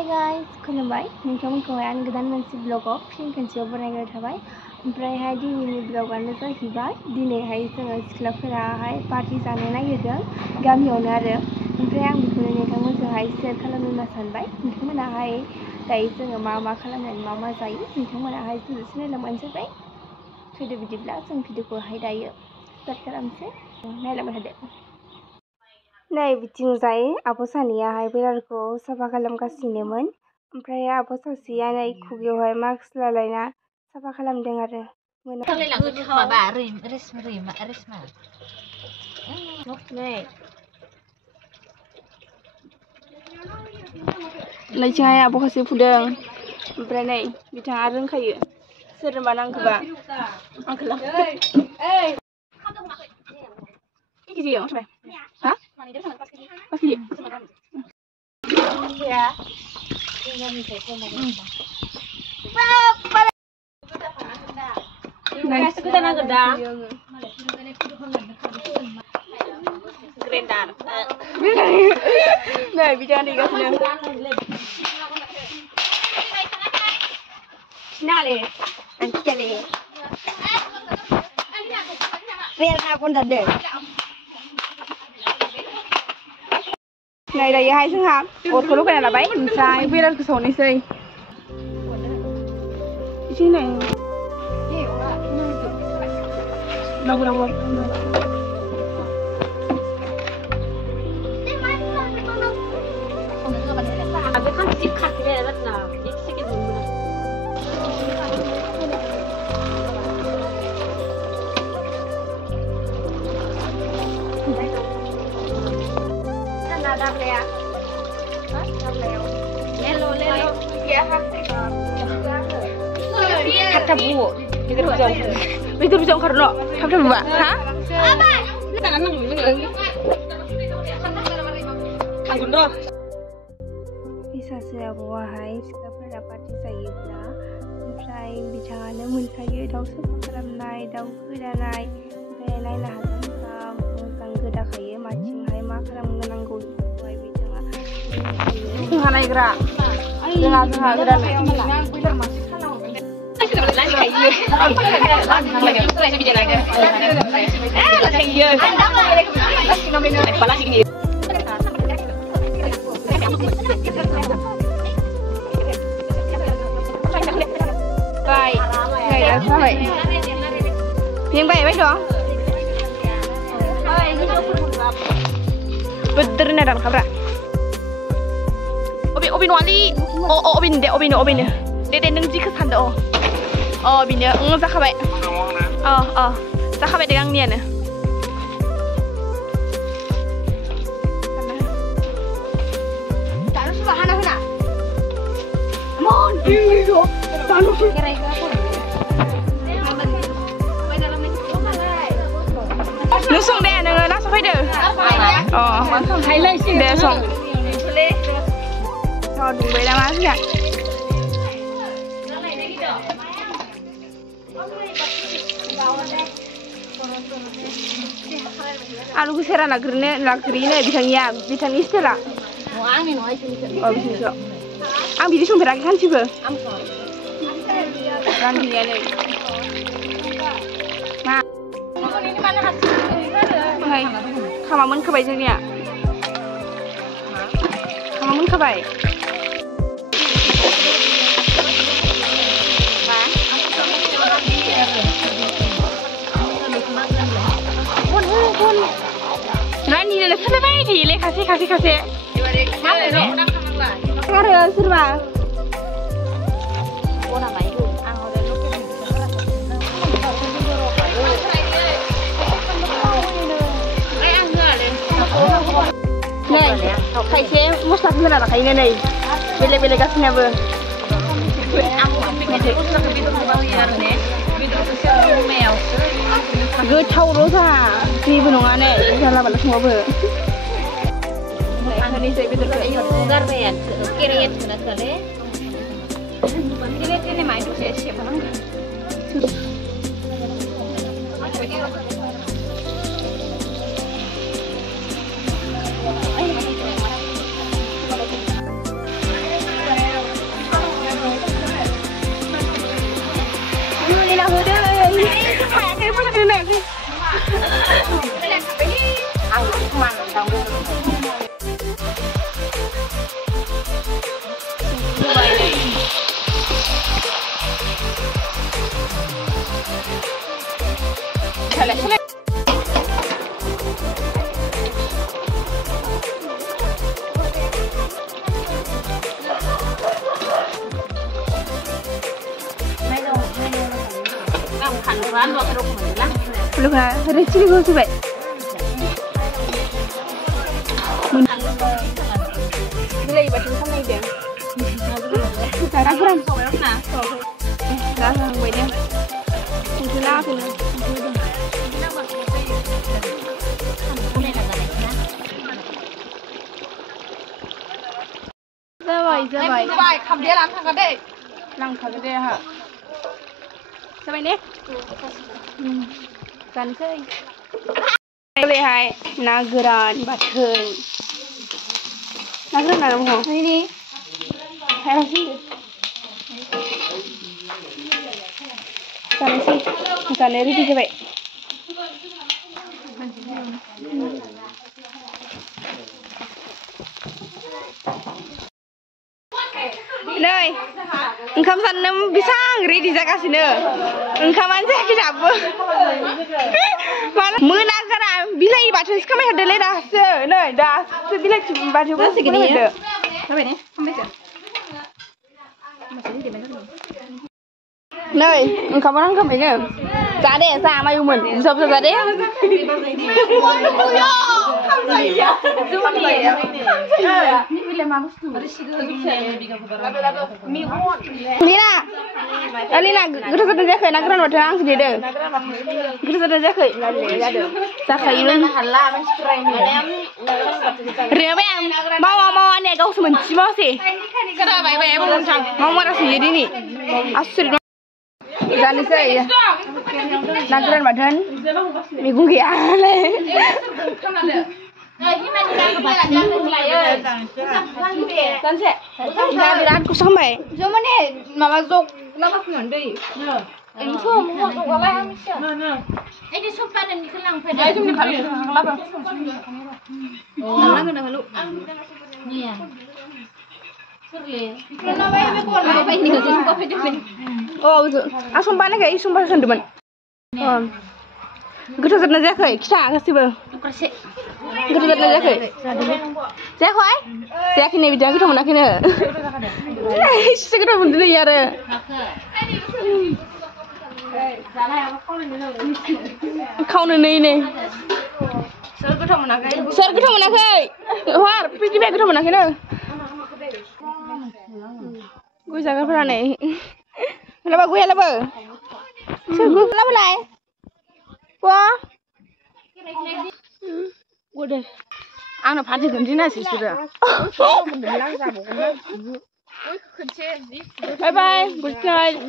Hai guys, खुलुमबाय नोंथांमोनखौहाय आं गोदान मोनसे ब्लगाव फिन खनसेयाव बरायनाय थाबाय। ओमफ्रायहाय दिनैनि ब्लगानो जाहैबाय दिनैहाय जोङो सिख्लाफोराहाय पार्टि जानो नागिरदों गामियावनो आरो ओमफ्राय आं बेखौनो नोंथांमोनजोंहाय शेयार खालामनो होनना सानबाय। नोंथांमोनाहाय दायो जोङो मा खालामनानै मा जायो नोंथांमोनाहाय जोंजों नायलांबानो फैदो बिदिब्ला जों भिडिअखौहाय दायो स्टार्ट खालामसै। नायलांबाय थादो। नै बिथिंजाय आब' सानैयाहाय बेरारखौ साफा खालामगासिनोमोन। ओमफ्राय आब' सासेया नै खुगायावहाय मास्क लालायना साफा खालामदों आरो नैथिंहाय आब' सासे फुदों। ओमफ्राय नै बिथाङा रोंखायो सोरनोबा नांगौबा आंखौ नै बिथाङा देगासिनो नाले आंखियाले बेरना खनदादो नै दायोहाय जोंहा अरखौ लगायना लाबाय ओमफ्राय बेरारखौ सावनोसै एसे नै betul bisa karena sampai buat, hah? Bisa saya bawahay sekarang party sayulah, ompray bicaranya mulai daun safa kalamnai, daun kedanai, ompray naik nahan kam, sang kedak kaya macing hai makalam menanggu buai bicara. Tengah naik gerak, tengah kedanai. Yang baik dong. Betul nih dan kabra. Obin wali. Obin deh. Dede neng jika sanda bini zakabai. Zakabai dengan ni ane. Taruh sudah hana hana. Mon, iyo. Taruh. Nusung deh, langsung aja. Deh song. Thôi đừng bị đau áo nha. Anu gue serah nagerine bitangnya istilah. Mau angin mau itu. Oh bisa. Ang bidi sumber lagi kan coba. Kan dia nih. Nah. Ini mana hasil? Hai. Kamamun kebaik jadinya. Kamamun kebaik. Rani nih selesai bayi le kasih. Mana le? Karena serba. Orang bayi tu, angau le lupa ni. Angau le. Nih, kaisnya mustahil mana kainnya nih. Bela kasihnya ber. Gue tahu rosa, si benungannya jalan balik semua ber. Ini saya betul betul. Garben, kiriet benar sekali. Ini main tu siapa nang? Luka, recili go subai. Gila iba tun sama ide. Cara kurang. Dah sampai dia. Itu lah tu. Sabai, kam dia lang thang kadai. Lang thang kadai ha. Sabai ni. Kan sih. Boleh hai, nageran, bathun. Nageran mana mau? Ini. Hai sih. Kan sih. Kan ini di sabai. Nơi, engkau sana bisa ngeri di zakasino. Engkau mana kita apa? Mana mana kan? Bila ini batu sekarang ada le dah se, nơi dah se bila batu pun segini ada. Apa ni? Ambil je. Nơi, engkau mana engkau mana? Zade sama yumun, siapa zade? Lina, Lina, kita sudah jaga nageran macam orang sendiri deh. Kita sudah jaga, ada. Jaga ini. Riam, mau ni kau semenci mau sih. Kita baik-baik mau marah sih jadi ni. Asal. Jadi saya nageran badan minggu kiale. Sunset. Dah berat ku sampai. Zaman ni mama zok nama sendiri. Ini semua zok alai hamisya. Ini sopan ni kelang pada. Ini cuma kalau kelapa. Kelang kena malu. Ni ya. Oh betul. Sumpah ni kayak sumpah sendemen. Kita sudah naik kita agak sih ber. Kita sudah naik. Saya kau? Saya kini bicara kita mana kini? Kita pun dulu ya re. Kau ni. Sir kita mana kai? Wah, pergi baik kita mana kini? Gue jangan pernah nih. Kenapa gue lah ber? Gue kenapa lah? Wah. Gue deh. Anak pasti ganti nasi sudah. Bye bye. Good night.